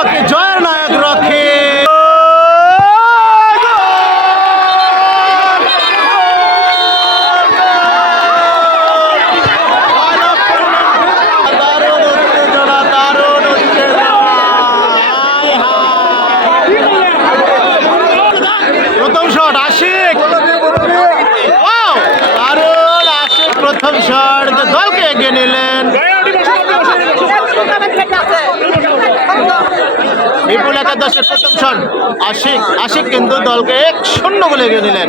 Rocky জয়ের নায়ক Rocky দারুণ উত্তেজনা দারুণ উত্তেজনা হায় হায়। প্রথম শট আশিক Wow! দারুণ আশিক প্রথম শট দলকে এগিয়ে নিলেন বিপুল একাদশের প্রথম শট আশিক আশিক কিন্তু দলকে এক শূন্য বলে এগিয়ে নিলেন।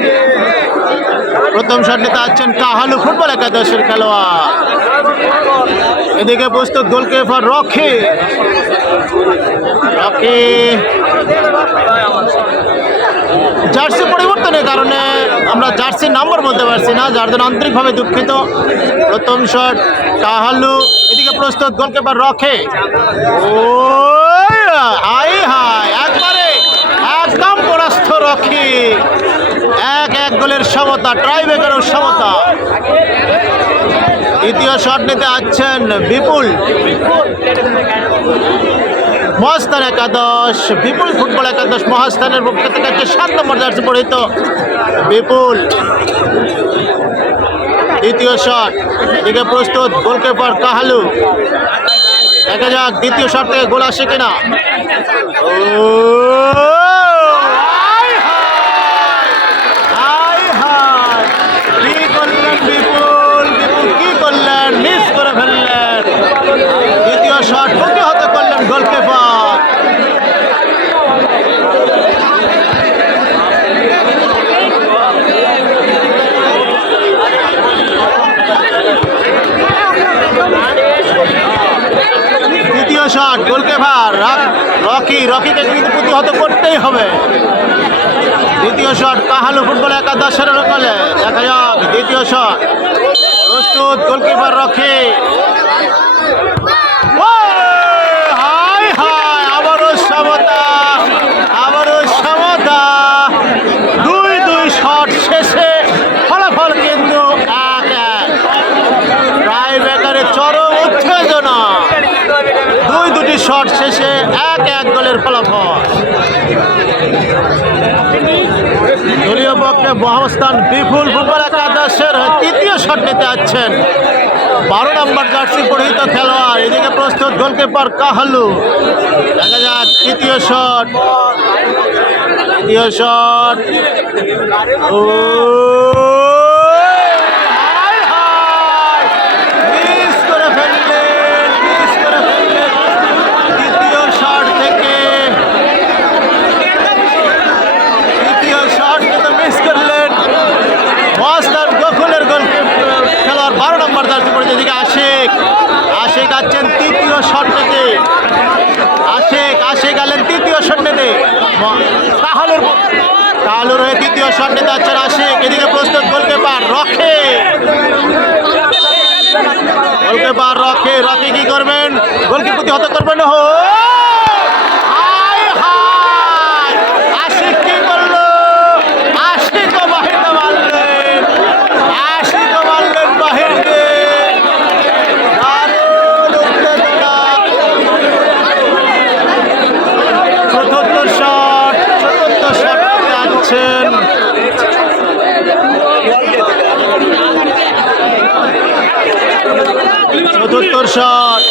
প্রথম শট নিতে আছেন কাহালু ফুটবল একাদশের খেলোয়াড়। এদিকে প্রস্তুত গোলকিপার রকি। রকি। জার্সি পরিবর্তনের কারণে আমরা জার্সি নাম্বার বলতে পারছি না, যার জন্য আন্তরিকভাবে দুঃখিত। প্রথম শট কাহালু। এদিকে প্রস্তুত গোলকিপার রখে ও হাই এক এক গোলের সমতা ট্রাইবেকারের সমতা। দ্বিতীয় শট নিতে আসছেন বিপুল। মহাস্থান একাদশ, বিপুল ফুটবল একাদশ মহাস্থানের পক্ষ থেকে হচ্ছে সাত নম্বর জার্সি পরিহিত বিপুল। দ্বিতীয় শট এদিকে প্রস্তুত গোলকিপার কাহালু। দেখা যাক দ্বিতীয় শট থেকে গোল আসে কিনা। ও হায় হায় হায় কি করলেন বিপুল বিপুল কি করলেন মিস করে ফেললেন দ্বিতীয় শট প্রতিহত করলেন গোলকিপার দ্বিতীয় শট গোলকিপার রকি, রকিকে কিন্তু প্রতিহত করতেই হবে। দ্বিতীয় শট, কাহালু ফুটবল একাদশের কলে দেখা যাক, দ্বিতীয় শট। প্রস্তুত গোলকিপার রকি হাই হাই আবারও সমতা আবারও সমতা দুই দুই শট শেষে ফলাফল কিন্তু এক এক প্রায় বেকারে চরম উত্তেজনা দুই দুটি শট শেষে এক এক গোলের ফলাফল। দলীয় পক্ষে মহাস্থান বিপুল ফুটবল একাদশের তৃতীয় শট নিতে যাচ্ছেন। বারো নম্বর জার্সি পরিহিত খেলোয়াড়, এদিকে প্রস্তুত গোলকিপার কাহালু। দেখা যাক, তৃতীয় শট। তৃতীয় শট হায় হায়! মিস করে ফেললেন, মিস করে ফেললেন। তৃতীয় শট থেকে তৃতীয় শট কিন্তু মিস করলেন মহাস্তান গোকুলের গোল খেলোয়াড় বারো নম্বর জার্সি পড়েছে এদিকে আশেক আশেক আছেন তৃতীয় শট নিতে আশেক আশেক আলেন তৃতীয় শট নিতে কাহালুর কাহালুর হয়ে তৃতীয় শট নিতে আছেন আশেক এদিকে প্রস্তুত গোলকিপার রক্ষে গোলকিপার রক্ষে রকি কি করবেন? গোলকি প্রতিহত করবেন। হো হায় হায় আশিক কি করল আশিক বাহিরটা মারলেন আশিক মারলেন বাহিরকে দারুণ উত্তেজনা চতুর্থ শট চতুর্থ শট যাচ্ছেন চতুর্থ শট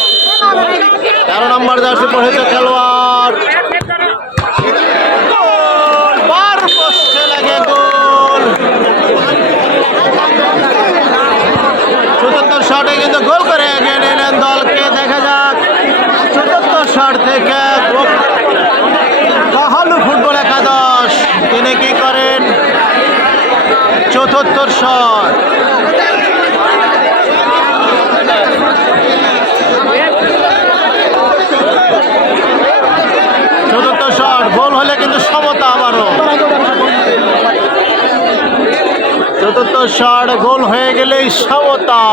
তেরো নম্বর জার্সি পড়েছে খেলোয়াড়। কিন্তু করে দেখা যাক। চতুর্থ শট থেকে ফুটবল একাদশ। তিনি কি করেন? চতুর্থ শট চতুর্থ শট গোল হলে কিন্তু সমতা আবারও চতুর্থ গোল হয়ে গেলেই সমতা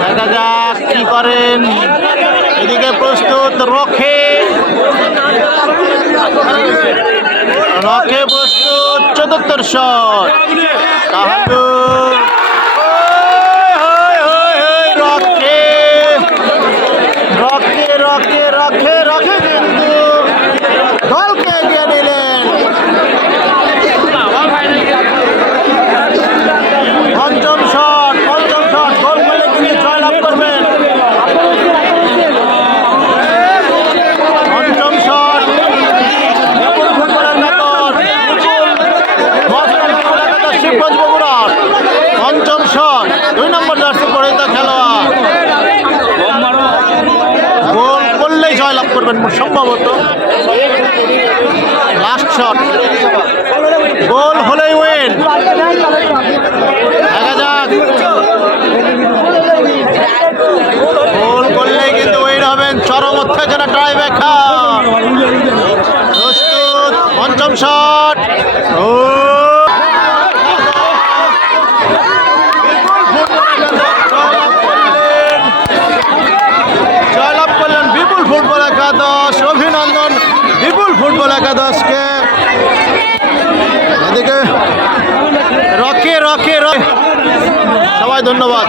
দেখা যাক কি করেন। এদিকে প্রস্তুত রক্ষে রক্ষে প্রস্তুত, চতুর্থ শট তাহলে রক্ষে রক্ষে রক্ষে রকে রকে রকে কিন্তু দলকে এগিয়ে নিলেন পঞ্চম শট পঞ্চম শট গোল করলে কিন্তু জয়লাভ করবেন পঞ্চম শট বিপুল ফুটবলের মেতর মস্তান ফুটবল একাদশ শিবগঞ্জ বগুড়ার পঞ্চম শট দুই নম্বর জার্সি পরিহিত খেলোয়াড় গোল করলেই জয়লাভ করবেন সম্ভবত লাস্ট শট গোল হলেই উইন দেখা যাক। গোল করলে কিন্তু ওয়েন হবেন। চরম উত্তেজনা ট্রাই ব্যাখ্যা। প্রস্তুত, পঞ্চম শট ও জয়লাভ করলেন বিপুল ফুটবল একাদশ অভিনন্দন বিপুল ফুটবল একাদশকে। এদিকে রকে রকে রকে। সবাই ধন্যবাদ।